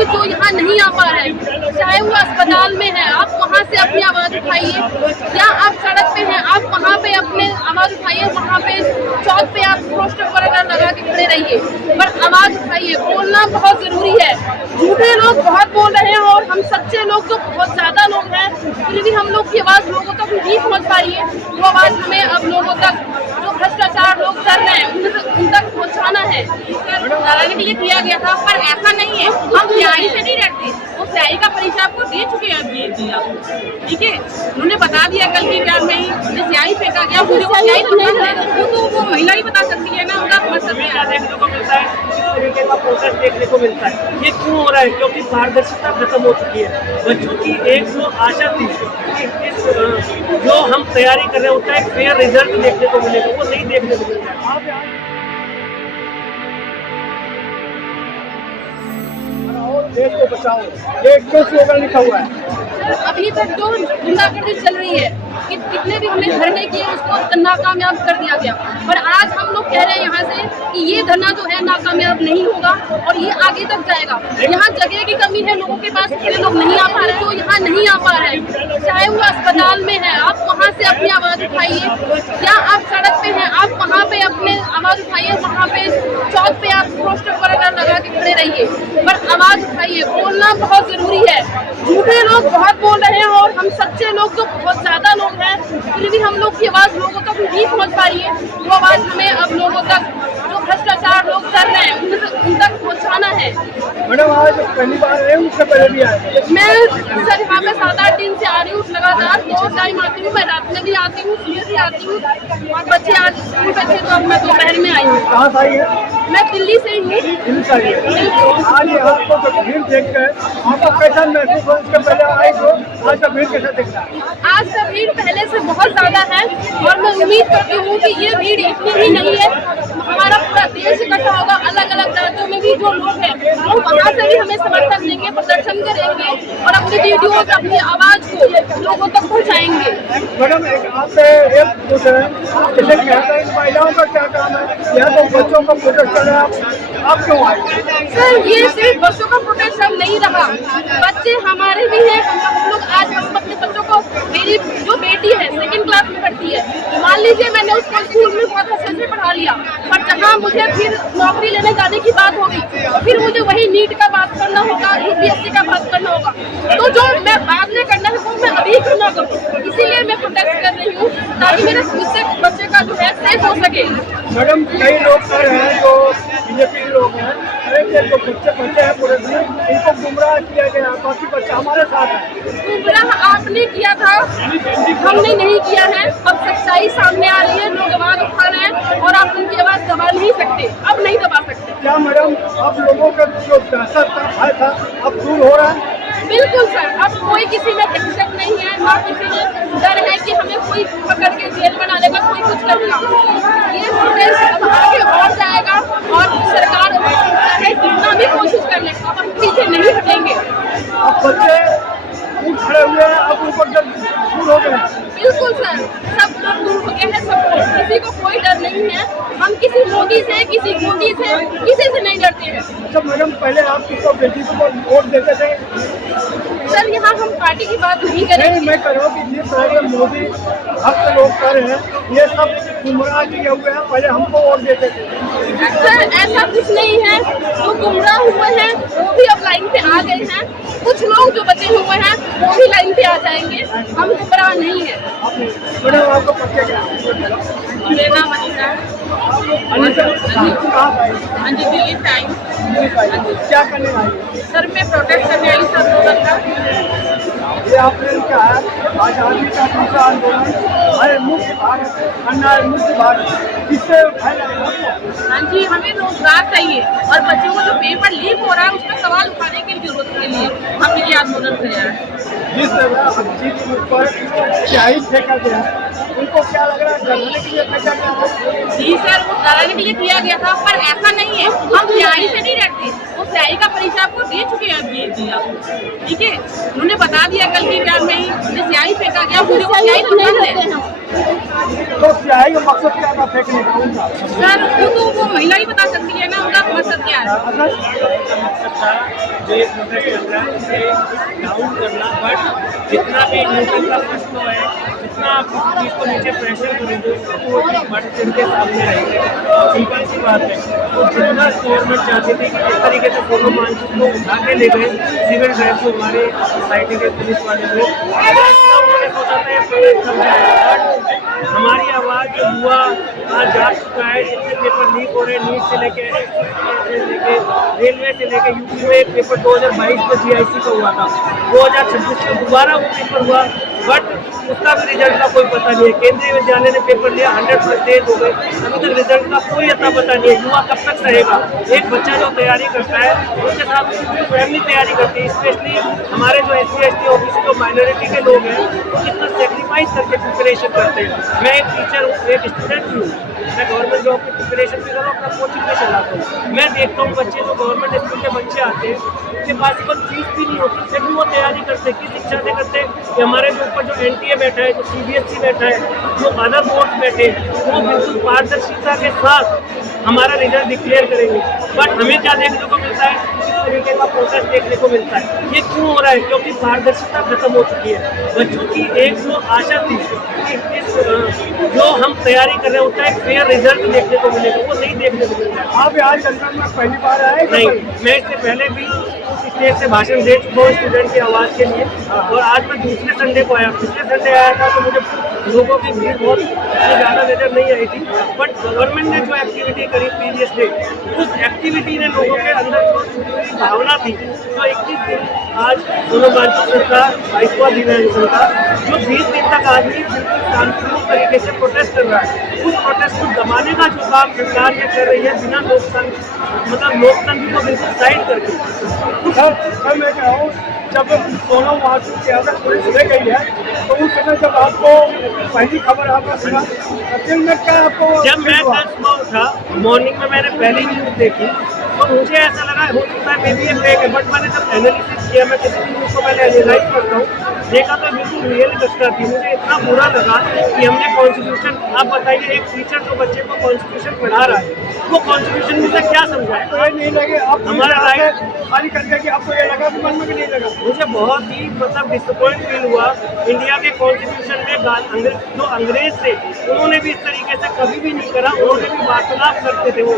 भी जो यहाँ नहीं आ पा रहे हैं, चाहे वो अस्पताल में है, आप वहाँ से अपनी आवाज़ उठाइए, या आप सड़क पे हैं, आप वहाँ पे अपने आवाज़ उठाइए, वहाँ पे चौक पे आप पोस्टर वगैरह लगा के खड़े रहिए, पर आवाज़ उठाइए। बोलना बहुत ज़रूरी है। झूठे लोग बहुत बोल रहे हैं और हम सच्चे लोग तो बहुत ज़्यादा लोग हैं, फिर भी हम लोग की आवाज़ लोगों तक नहीं पहुँच पा रही है। वो आवाज़ हमें अब लोगों तक, जो भ्रष्टाचार लोग कर रहे हैं उन तक पहुँचाना है। डराने के लिए किया गया था, पर ऐसा नहीं है। हम न्याय से नहीं डरते। वो न्याय का परिचय आपको दे चुके हैं, ठीक है। उन्होंने बता दिया कल की प्यार में ही न्याय फेंका गया, वो न्याय तो वो महिला ही बता सकती है ना, उनका समझ सकते हैं। देखने को मिलता है, तरीके का प्रोसेस देखने को मिलता है। ये क्यों हो रहा है? क्योंकि पारदर्शिता खत्म हो चुकी है। बच्चों की एक जो आशा थी कि इस जो हम तैयारी कर रहे हैं उसका एक फेयर रिजल्ट देखने को मिलेगा, वो नहीं देखने को मिल रहा है। देश को बचाओ, ये क्यों स्लोगन लिखा हुआ है? अभी तक जो गुंडागर्दी चल रही है, कि कितने भी हमने धरने किए उसको नाकामयाब कर दिया गया, और आज हम लोग कह रहे हैं यहाँ से कि ये धरना जो है नाकामयाब नहीं होगा और ये आगे तक जाएगा। यहाँ जगह की कमी है, लोगों के पास इतने लोग नहीं आ पा रहे, जो यहाँ नहीं आ पा रहे हैं, चाहे वो अस्पताल में है, आप वहाँ से अपनी आवाज़ उठाइए, या आप सड़क पे हैं, आप वहाँ पे अपने आवाज़ उठाइए, वहाँ पे चौक पे आप पोस्टर वगैरह लगा के खड़े रहिए, पर आवाज़ उठाइए। बोलना बहुत ज़रूरी है। झूठे लोग बहुत बोल रहे हैं और हम सच्चे लोग तो बहुत ज़्यादा लोग हैं, फिर भी हम लोग की आवाज़ लोगों तक नहीं पहुँच पा रही है। वो आवाज़ हमें अब लोगों तक, जो भ्रष्टाचार लोग कर रहे हैं उन तक पहुँचाना है। मैडम आज पहली बार है, उससे पहले भी आए? मैं सर यहाँ पे 7-8 दिन से आ रही हूँ लगातार, 2 टाइम आती हूँ, मैं रात में भी आती हूँ, सुबह भी आती हूँ, और बच्चे आज स्कूल पे थे तो अब मैं दोपहर में आई हूँ। कहाँ से आई है? मैं दिल्ली से ही हूँ। दिल्ली से आई है। आज यहाँ आपको भीड़ देख कर आपको कैसा महसूस हो? इसके पहले आई तो आज का भीड़ कैसा दिख रहा है? आज का भीड़ पहले से बहुत ज़्यादा है, और मैं उम्मीद करती हूँ कि ये भीड़ इतनी ही नहीं है, हमारा पूरा देश इकट्ठा होगा, अलग अलग राज्यों में भी जो लोग हैं वो वहाँ से भी हमें समर्थन देंगे, प्रदर्शन करेंगे और अपनी वीडियो, अपनी आवाज़ को लोगों तक पहुँचाएंगे। मैडम आपसे एक पूछ रहे हैं, जैसे क्या था, इन महिलाओं का क्या काम है? यहाँ तो बच्चों का प्रोटेस्ट कर रहे हैं, आप क्यों आए? सर ये सिर्फ बच्चों का प्रोटेस्ट अब नहीं रहा, बच्चे हमारे भी हैं। हम लोग आज हम अपने बच्चों को, मेरी जो बेटी है 2nd क्लास में पढ़ती है, मान लीजिए मैंने उसको स्कूल में बहुत अच्छे से पढ़ा लिया, पर जहाँ मुझे फिर नौकरी लेने जाने की बात होगी तो फिर मुझे वही नीट का बात करना होगा, UPSC का बात करना होगा, तो जो मैं बाद में करना है वो मैं अभी क्यों ना करूँ। इसीलिए मैं प्रोटेस्ट कर रही हूँ, ताकि मेरे मुझसे बच्चे का जो है सेफ हो सके। मैडम कई लोग कर रहे हैं जो बीजेपी लोग हैं, जो बच्चे हैं पूरे दिन, इनको गुमराह किया गया, बाकी बच्चे हमारे साथ हैं। गुमराह आपने किया था, हमने नहीं किया है। अब सच्चाई सामने आ रही है, लोग आवाज़ उठा रहे हैं और आप उनकी आवाज़ दबा नहीं सकते, अब नहीं दबा सकते। क्या मैडम आप लोगों का जो दहशत था, भय था, अब दूर हो रहा है? बिल्कुल सर, अब कोई किसी में दहशत नहीं है, ना किसी में डर है कि हमें कोई पकड़ के जेल बना लेगा, कोई कुछ करेगा। ये प्रोटेस्ट अब आगे और जाएगा और सरकार चाहे जितना भी कोशिश कर ले, अब हम पीछे नहीं हटेंगे। अब बच्चे उठ खड़े हुए हैं, अब ऊपर जब दूर हो गए। बिल्कुल सर, सब लोग दूर हो गए हैं, सबको, किसी को कोई डर नहीं है। हम किसी मोदी से, किसी मोदी से, किसी से नहीं डरते हैं। अच्छा मैडम, पहले आप किसको बेटी को वोट देते थे? सर यहाँ हम पार्टी की बात नहीं करेंगे। नहीं, मैं कह रहा हूँ कि जिस तरह के मोदी भक्त लोग कर रहे हैं, ये सब गुमराह किए हुए हैं, पहले हमको वोट देते थे। सर ऐसा कुछ नहीं है, जो गुमराह हुए हैं वो भी अब लाइन पे आ गए हैं, कुछ लोग जो बचे हुए हैं वो भी लाइन पे आ जाएंगे, हम गुमराह नहीं है। मैडम आपको परिचय क्या? मेरा नाम अनिता है। हाँ जी, दिल्ली से आई हूँ। क्या करने आई? सर मैं प्रोटेस्ट करने आई सब लोगों का। ये आपने क्या है, आज़ादी का दूसरा आंदोलन, अरे मुक्त भारत, अन्ना मुक्त भारत, किससे फैला? हाँ जी, हमें रोजगार चाहिए और बच्चों को जो पेपर लीक हो रहा है उसका सवाल उठाने की जरूरत के लिए हमने ये आंदोलन किया है। जिस तरह हकीम के ऊपर स्याही फेंका गया, उनको क्या लग रहा है, डराने के लिए फेंका गया? जी सर, वो डराने के लिए किया गया था, पर ऐसा नहीं है। हम न्याय से नहीं डरते। वो स्याही का परिचय आपको दे चुके हैं PhD आपको, ठीक है। उन्होंने बता दिया कल के एग्जाम में ही, जो स्याही फेंका गया पूरे को स्याही तो नहीं रहते हैं। तो स्याही का मकसद क्या था फेंकने का उनका? सर वो महिला ही बता सकती है ना उनका मकसद क्या है। मकसद था जो ये प्रोटेस्ट चल रहा है इसे डाउन करना, बट जितना भी न्यूटन का प्रश्न है, जितना आप किसी चीज़ को नीचे प्रेशर करेंगे तो वो बढ़ चढ़ के सामने आएंगे। सिंपल सी बात है। तो जितना गवर्नमेंट चाहती थी कि इस तरीके से सोनम वांगचुक को उठा के ले गए सिविल ड्रेस को हमारे सोसाइटी के पुलिस वाले लोग, उन्होंने सोचा था ये प्रोटेस्ट कम जाएगा, बट हमारी आवाज़ जो हुआ आज जा चुका है। जितने पेपर लीक हो रहे हैं, नीट से लेके रेलवे से लेके यूपी में एक पेपर 2022 में GIC का हुआ था, 2026 में दोबारा वो पेपर हुआ, बट उसका भी रिजल्ट का कोई पता नहीं है। केंद्रीय विद्यालय ने पेपर लिया, 100% हो गए, अभी तक रिजल्ट का कोई अता पता नहीं है। युवा कब तक सहेगा? एक बच्चा जो तैयारी करता है उसके साथ उसकी फैमिली तैयारी करती है, स्पेशली हमारे जो SC ST OBC जो माइनॉरिटी के लोग हैं वो कितना सेक्रीफाइस करके प्रिपरेशन करते हैं। मैं एक टीचर हूँ, एक स्टूडेंट भी हूँ, मैं गवर्नमेंट जॉब की प्रिपरेशन भी कर रहा हूँ, अपना कोचिंग में चलाता हूँ। मैं देखता हूँ बच्चे जो गवर्नमेंट स्कूल के बच्चे आते हैं उनके पास इवन फीस भी नहीं होती, फिर भी वो तैयारी करते हैं। किस शिक्षा से करते हैं कि हमारे जो ऊपर जो NTA बैठा है, जो CBSE बैठा है, जो अदर बोर्ड बैठे, वो बिल्कुल पारदर्शिता के साथ हमारा रिजल्ट डिक्लेयर करेंगे। बट हमें क्या देखने को मिलता है? इस तरीके का प्रोसेस देखने को मिलता है। ये क्यों हो रहा है? क्योंकि पारदर्शिता खत्म हो चुकी है। बच्चों की एक जो आशा थी कि इस जो हम तैयारी कर रहे हैं उसका एक फेयर रिजल्ट देखने को मिलेगा, वो नहीं देखने को मिल रहा है। आप आज जनता में पहली बार आए? नहीं, मैं इससे पहले भी स्टेज से भाषण दे चुका हूँ स्टूडेंट की आवाज़ के लिए, और आज मैं दूसरे संडे को आया। पिछले संडे आया था तो मुझे लोगों की भीड़ बहुत ज़्यादा नजर नहीं आई थी, बट गवर्नमेंट ने जो एक्टिविटी करी प्रीवियस डे, उस एक्टिविटी ने लोगों के अंदर जो भावना थी, जो 21 दिन आज सोनम वांगचुक सरकार 22वां दिन है सरकार, जो 20 दिन तक आदमी बिल्कुल शांतिपूर्ण तरीके से प्रोटेस्ट कर रहा है, उस प्रोटेस्ट को दबाने का जो काम सरकार ये कर रही है बिना लोकतंत्र को बिल्कुल साइड करके। सर मैं कह रहा हूँ जब सोनम वांगचुक की अगर पुलिस ले गई है तो उस समय जब आपको पहली खबर आपने सुना दिन में क्या आपको? जब मैं कल सुबह उठा मॉर्निंग में मैंने पहली न्यूज़ देखी तो मुझे ऐसा लगा हो सकता है मे बी ये फेक है, बट मैंने जब एनालिसिस किया, मैं किसी भी न्यूज़ को पहले एनालाइज करता हूँ, देखा तो बिल्कुल रियल घटना थी। मुझे इतना बुरा लगा कि हमने कॉन्स्टिट्यूशन, आप बताइए एक टीचर जो बच्चे को कॉन्स्टिट्यूशन पढ़ा रहा है वो कॉन्स्टिट्यूशन में से क्या समझाए? तो ये नहीं लगे अब हमारा राइट खाली कर दिया कि आपको ये लगा मन में नहीं लगा? मुझे बहुत ही मतलब डिसअपॉइंट फील हुआ। इंडिया के कॉन्स्टिट्यूशन में जो अंग्रेज थे उन्होंने भी इस तरीके से कभी भी नहीं करा। उन्होंने भी वार्तालाप करते थे, वो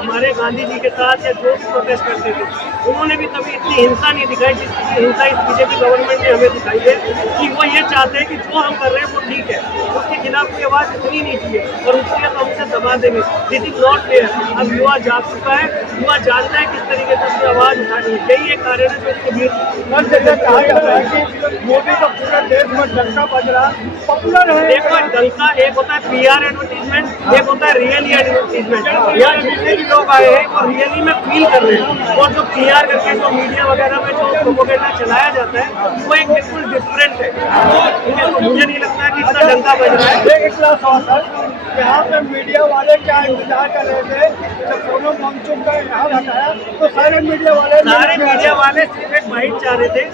हमारे गांधी जी के साथ या जो भी प्रोटेस्ट करते थे, उन्होंने भी कभी इतनी हिंसा नहीं दिखाई जितनी हिंसा इस बीजेपी गवर्नमेंट ने हमें दिखाई है कि वो ये चाहते हैं कि जो हम कर रहे हैं वो ठीक है, उसके खिलाफ कोई आवाज़ उठनी नहीं चाहिए और उसके हम उसे दबा देंगे। This is not fair. अब युवा जाग चुका है, युवा जानता है किस तरीके से अपनी आवाज़ उठानी है। यही एक कारण है जो इसके बीच कहा जाता है कि मोदी का पूरा देश में डंका बज रहा पॉपुलर है। देखो डंका एक होता है PR एडवर्टीजमेंट, एक होता है रियली एडवर्टीजमेंट। यहाँ जितने भी लोग आए हैं वो रियली में फील कर रहे हैं, और जो PR करके जो मीडिया वगैरह में जो प्रोपेगेंडा चलाया जाता है वो एक बिल्कुल डिफरेंट है। तो मुझे नहीं लगता कि इतना डंका बज रहा है। एक क्लास यहाँ पे मीडिया वाले क्या इंतजार कर रहे थे जब सोनम वांगचुक का यहाँ हटाया तो सारे मीडिया वाले सिर्फ एक बाइट चाह रहे थे,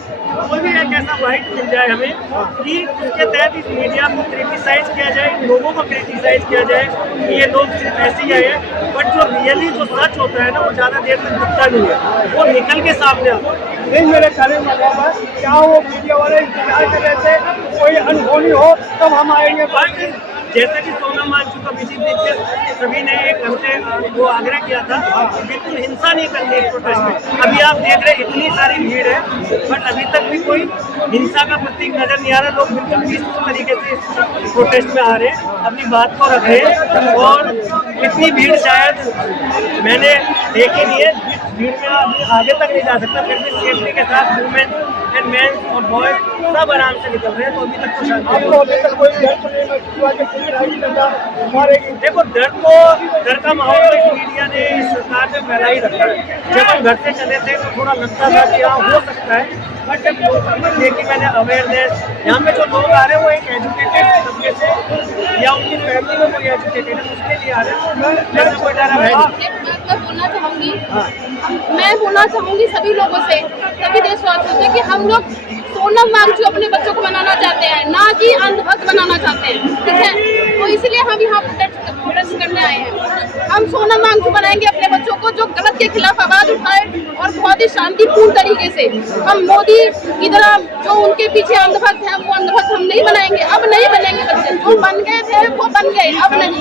कोई भी एक ऐसा बाइट मिल जाए हमें कि उसके तहत इस मीडिया को क्रिटिसाइज किया जाए, इन लोगों को क्रिटिसाइज किया जाए कि ये लोग सिर्फ ऐसे ही आए हैं। बट जो रियली जो सच होता है ना वो ज़्यादा देर तक दिखता नहीं है, वो निकल के सामने आता है। नहीं मेरे कहने का मतलब है क्या वो मीडिया वाले इंतजार कर रहे थे कोई अनहोनी हो तब हम आएंगे? जैसे कि सोनम वांगचुक अभिजीत दीक्षित सभी ने एक हमसे वो आग्रह किया था बिल्कुल हिंसा नहीं करनी इस प्रोटेस्ट में। अभी आप देख रहे हैं इतनी सारी भीड़ है, बट अभी तक भी कोई हिंसा का प्रतीक नजर नहीं आ रहा। लोग बिल्कुल पीसफुल तरीके से इस प्रोटेस्ट में आ रहे हैं, अपनी बात को रख रहे हैं, और इतनी भीड़ शायद मैंने देखी नहीं है। भीड़ में आगे तक नहीं जा सकता, फिर भी सेफ्टी के साथ वुमेन एंड मेन और बॉयज सब आराम से निकल रहे हैं। तो अभी तक तो देखो डर का माहौल मीडिया ने सरकार ने फैला ही रखा है। जब हम घर से चले थे तो थोड़ा लगता था कि हाँ हो सकता है, बट जब देखी मैंने अवेयरनेस, यहाँ पे जो लोग आ रहे हैं वो एक एजुकेटेड तबके से या उनकी फैमिली में कोई एजुकेटेड है उसके लिए आ रहे हैं। मैं कोई डर है बोलना चाहूँगी मैं बोलना चाहूंगी सभी लोगों से, सभी देशवासियों से कि हम लोग सोनम वांगचुक अपने बच्चों को बनाना चाहते हैं, ना कि अंधभक्त बनाना चाहते हैं, ठीक है। तो इसलिए हम यहाँ प्रोटेस्ट करने आए हैं। हम सोनम वांगचुक बनाएंगे अपने बच्चों को, जो गलत के खिलाफ आवाज उठाए और बहुत ही शांतिपूर्ण तरीके से। हम मोदी की तरह जो उनके पीछे अंधभक्त हैं, वो अंधभक्त हम नहीं बनाएंगे, अब नहीं बनेंगे बच्चे। जो बन गए थे वो बन गए, अब नहीं।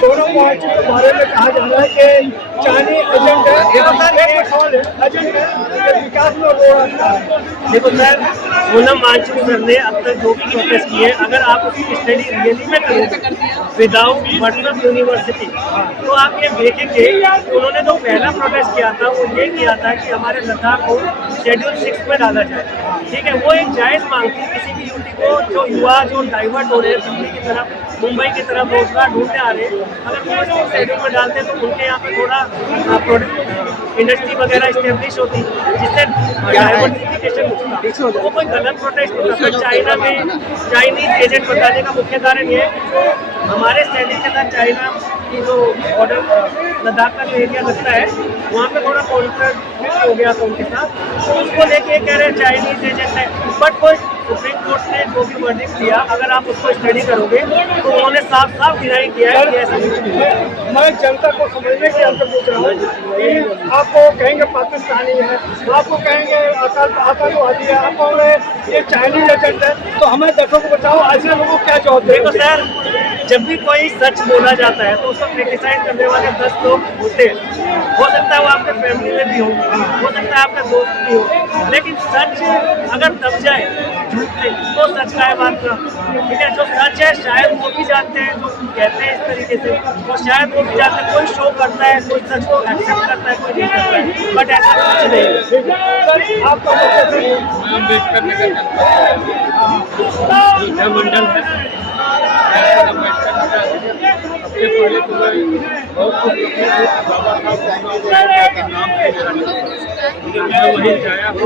सोनम वांगचुक के बारे में कहा जा रहा है कि चाइनीज एजेंट है, विकास में वो देखो सर, सोनम वांगचुक सर ने अब तक जो भी प्रोटेस्ट किए, अगर आप उसकी स्टडी रियली में करोगे विदाउट मतलब यूनिवर्सिटी, तो आप ये देखेंगे उन्होंने जो पहला प्रोटेस्ट किया था वो ये किया था कि हमारे लद्दाख को शेड्यूल 6 में डाला जाए, ठीक है। वो एक जायज़ मांग थी किसी भी यूटी को, जो युवा जो डाइवर्ट हो रहे हैं दिल्ली की तरफ, मुंबई की तरफ रोजगार ढूंढने आ रहे हैं, अगर वो इसको शेड्यूल में डालते तो उनके यहाँ पे थोड़ा इंडस्ट्री वगैरह इस्टेब्लिश होती, जिससे डाइवर्सिफिकेशन होता। वो कोई गलत प्रोटेस्ट नहीं था। चाइना में चाइनीज एजेंट बताने का मुख्य कारण ये है, हमारे सैनिक के साथ चाइना की जो बॉर्डर लद्दाख का जो एरिया लगता है, वहाँ पे थोड़ा कॉन्फ्लिक्ट हो गया था उनके साथ, तो उसको लेके कह रहे हैं चाइनीज एजेंट है। बट कोई सुप्रीम कोर्ट ने जो भी वर्डिक्ट दिया, अगर आप उसको स्टडी करोगे तो उन्होंने साफ साफ डिनाई किया है कि ऐसा कुछ नहीं है। मैं जनता को समझने के अंदर पूछ रहा हूँ कि आपको कहेंगे पाकिस्तानी है, आपको कहेंगे आतंकवादी है, आप कहोगे ये चाइनीज एजेंट है, तो हमें दर्शकों को बताओ ऐसे लोगों को क्या जवाब देखो सर, जब भी कोई सच बोला जाता है तो उसको क्रिटिसाइज करने वाले 10 लोग होते हैं। हो सकता है वो आपके फैमिली में भी हो सकता है आपका दोस्त भी हो, लेकिन सच अगर दब जाए झूठ से तो सच का है बात का, ठीक है। जो सच है शायद वो भी जानते हैं, जो कहते हैं इस तरीके से, तो शायद वो भी जानते हैं। कोई शो करता है, कोई सच को एक्सेप्ट करता है, कोई नहीं करता है, बट ऐसा कुछ नहीं है। आपका मंडल है सबसे पहले तो मैं बहुत कुछ बाबा साहब का नाम मैं वहीं जाया हूँ।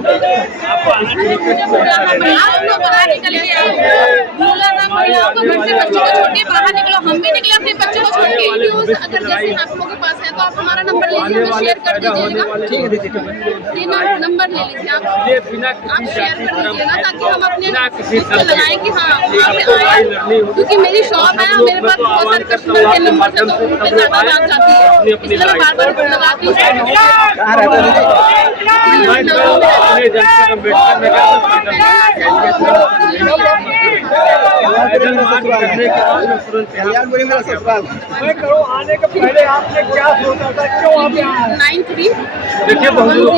आपको बाहर निकल गया, बोला था महिलाओं को घर से बच्चों को छोड़ के बाहर निकलो, हम भी निकले अपने बच्चों को छोड़ के। अगर जैसे आप लोगों के पास है तो आप हमारा नंबर ले लीजिए, हमें शेयर कर दीजिएगा। ये नंबर ले लीजिए आप शेयर कर दीजिएगा, ताकि हम अपने लगाएं कि हाँ वहाँ पे आए, क्योंकि मेरी शॉप है, मेरे पास बहुत सारे कस्टमर के नंबर से तो उन पे ज़्यादा बात जाती है, इसलिए मैं बार-बार लगाती हूँ। आने के पहले आपने क्या सोचा था, क्यों आप यहाँ 93 देखिए बहुत लोग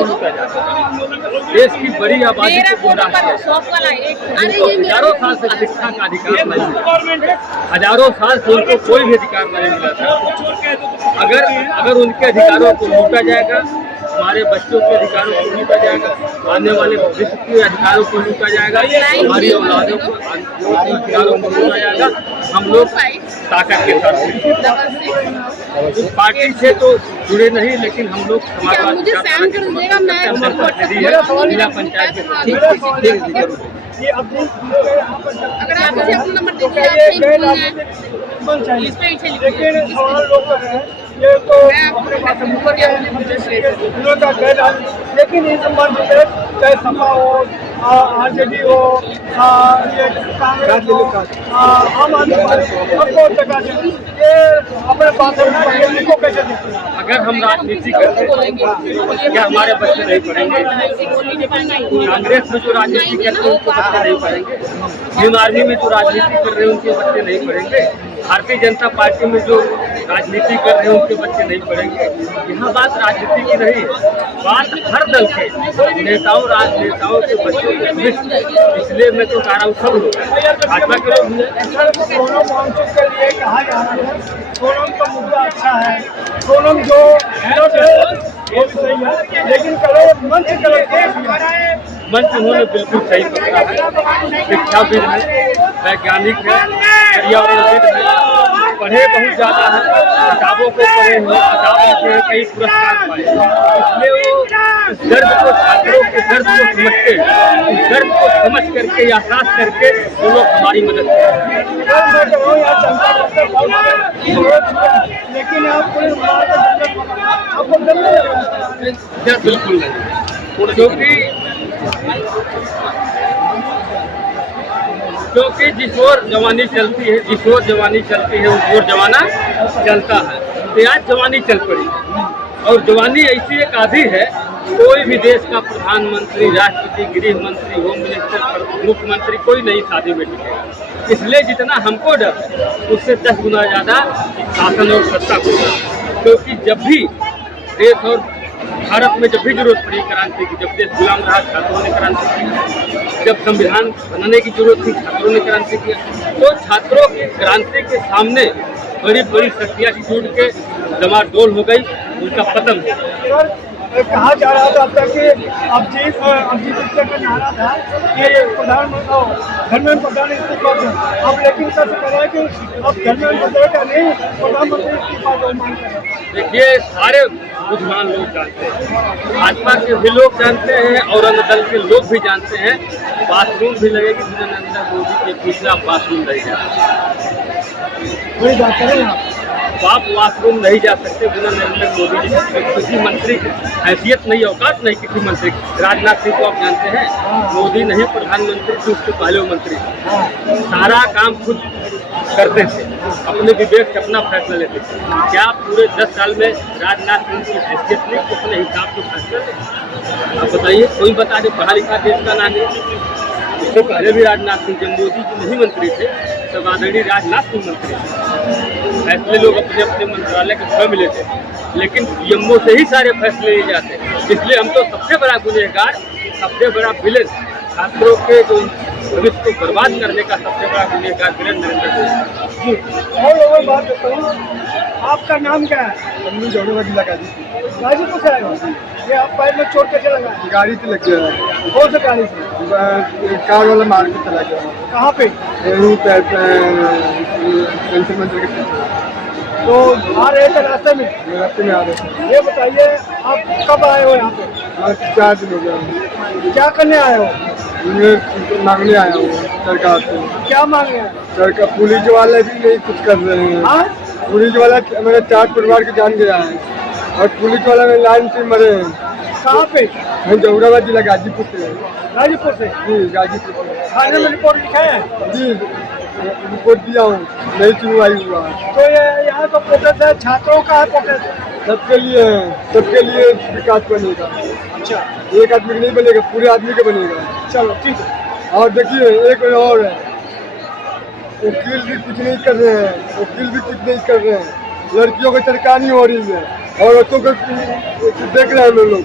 देश की बड़ी आबादी को गुमराह शॉप वाला एक हजारों साल से शिक्षा का अधिकार नहीं, हजारों साल से उनको कोई भी अधिकार नहीं मिला था। अगर उनके अधिकारों को लूटा जाएगा, हमारे बच्चों के अधिकारों को लूटा जाएगा, आने वाले भविष्य के अधिकारों को लूटा जाएगा, हमारी औलादों को अधिकारों को लूटा जाएगा। हम लोग ताकत के साथ पार्टी से तो जुड़े नहीं, लेकिन हम लोग मुझे सेंड कर दीजिएगा, मैं जिला पंचायत के ये अपनी अगर आप मुझे अपना नंबर दीजिए, लेकिन सवाल लोग हैं ये तो अपने पास लेकिन इस संबंध में चाहे सपा हो, आरजेडी हो, ये कांग्रेस हो, आम आदमी पार्टी, सबको जगह ये अपने पास को कैसे देखते हैं? अगर हम राजनीति करते हैं क्या हमारे बच्चे नहीं पढ़ेंगे? कांग्रेस में जो राजनीति करते हैं उनके बच्चे नहीं पढ़ेंगे, भीम आर्मी में जो राजनीति कर रहे हैं उनके बच्चे नहीं पढ़ेंगे, भारतीय जनता पार्टी में जो राजनीति कर रहे हैं उनके बच्चे नहीं पढ़ेंगे। यहाँ बात राजनीति की नहीं, बात हर दल के नेताओं राजनेताओं के बच्चों के भविष्य, इसलिए मैं तो कह रहा हूँ सब लोग भाजपा के लोग। सोनम वांगचुक के लिए कहा जा रहा है सोनम का मुद्दा अच्छा है, सोनम जो वो भी सही है, लेकिन करो मंच मंच उन्होंने बिल्कुल सही पकड़ा है। शिक्षाविद है, वैज्ञानिक है, पर्यावरणविद है, पढ़े बहुत ज़्यादा है, किताबों को पढ़े हुए, किताबों से कई पुरस्कार पाए, इसलिए वो दर्द को, छात्रों के दर्द को समझते, उस दर्द को समझ करके या एहसास करके वो लोग हमारी मदद करते हैं। लेकिन आप आपको डर नहीं लग रहा है? क्या बिल्कुल नहीं, क्योंकि जिस ओर जवानी चलती है, जिस ओर जवानी चलती है उस ओर जमाना चलता है। तो आज जवानी चल पड़ी और जवानी ऐसी एक आदि है, कोई भी देश का प्रधानमंत्री, राष्ट्रपति, गृह मंत्री, होम मिनिस्टर, मुख्यमंत्री कोई नहीं शादी में टिकेगा। इसलिए जितना हमको डर है उससे 10 गुना ज़्यादा शासन और सत्ता को डर, क्योंकि जब भी देश और भारत में जब भी जरूरत पड़ी क्रांति की, जब देश गुलाम रहा छात्रों ने क्रांति की, जब संविधान बनाने की जरूरत थी छात्रों ने क्रांति किया। तो छात्रों की क्रांति के सामने बड़ी बड़ी शक्तियाँ टूट के डमाडोल हो गई, उनका पतन हो गया। कहा जा रहा था अब तक कि अभिजीत विद्या का नारा था कि प्रधानमंत्री धर्मेंद्र प्रधान इस्तीफा दो। अब लेकिन सच कह रहा है कि अब धर्मेंद्र प्रधान का नहीं, प्रधानमंत्री इस्तीफा दो मांग कर रहे हैं। देखिए, सारे बुद्धिमान लोग जानते हैं, भाजपा के भी लोग जानते हैं और अन्य दल के लोग भी जानते हैं, बाथरूम भी लगेगी बिना नरेंद्र मोदी के पीछे आप बाथरूम नहीं जा सकते। वही बात करें आप वाशरूम नहीं जा सकते बिना नरेंद्र मोदी जी के। किसी मंत्री की हैसियत नहीं, औकात नहीं किसी मंत्री की। राजनाथ सिंह को आप जानते हैं, मोदी नहीं प्रधानमंत्री थे, उसके पहले वो मंत्री थे, सारा काम खुद करते थे, अपने विवेक से अपना फैसला लेते थे। क्या पूरे 10 साल में राजनाथ सिंह की हैसियत नहीं, अपने हिसाब से फैसला लेते? आप बताइए, कोई बता दे पढ़ा लिखा देश का नाम है। इससे पहले भी राजनाथ सिंह, जब मोदी जी नहीं मंत्री थे तब आदरणीय राजनाथ सिंह मंत्री थे। फैसले लोग अपने अपने मंत्रालय के स्वयं लेते, लेकिन पीएमओ से ही सारे फैसले लिए जाते। इसलिए हम तो सबसे बड़ा गुनहगार, सबसे बड़ा विलेन, छात्रों के जो भविष्य को बर्बाद करने का सबसे बड़ा गुनहगार विलेन नरेंद्र मोदी। और लोगों बात बताऊँ, आपका नाम क्या है? हमने जोड़े जिला गाजीपुर। गाजीपुर से आए हो? ये आप पैर में चोट कैसे लगा? गाड़ी से लग गया, कौन सा गाड़ी से? कार वाला मार के चला गया। कहाँ पे? यहीं पे पेंशन मंदिर के पीछे। तो आ रहे थे रास्ते में? रास्ते में आ रहे थे। ये बताइए, आप कब आए हो यहाँ पे? 4 दिन हो गया। क्या करने आए हो? मैं मांगने आया हूँ सरकार से। क्या मांग रहे हैं? सरकार, पुलिस वाले भी नहीं कुछ कर रहे हैं। हाँ? पुलिस वाला मेरे 4 परिवार के जान गया है और पुलिस वाला में लाइन से मरे हैं। कहाँ पे? हम जौहराबाद जिला गाजीपुर से। गाजीपुर से? जी, गाजीपुर से। थाने में रिपोर्ट लिखा है? जी, रिपोर्ट दिया हूँ, नहीं सुनवाई हुआ। तो ये यहाँ तो प्रोटेस्ट है, छात्रों का है प्रोटेस्ट? सबके लिए है, सबके लिए विकास बनेगा। अच्छा, एक आदमी का नहीं बनेगा, पूरे आदमी का बनेगा। चलो ठीक है। और देखिए, एक और है, वकील भी कुछ नहीं कर रहे हैं, वकील भी कुछ नहीं कर रहे हैं। लड़कियों की सरकार नहीं हो रही है, औरतों को देख रहे हैं हम लोग।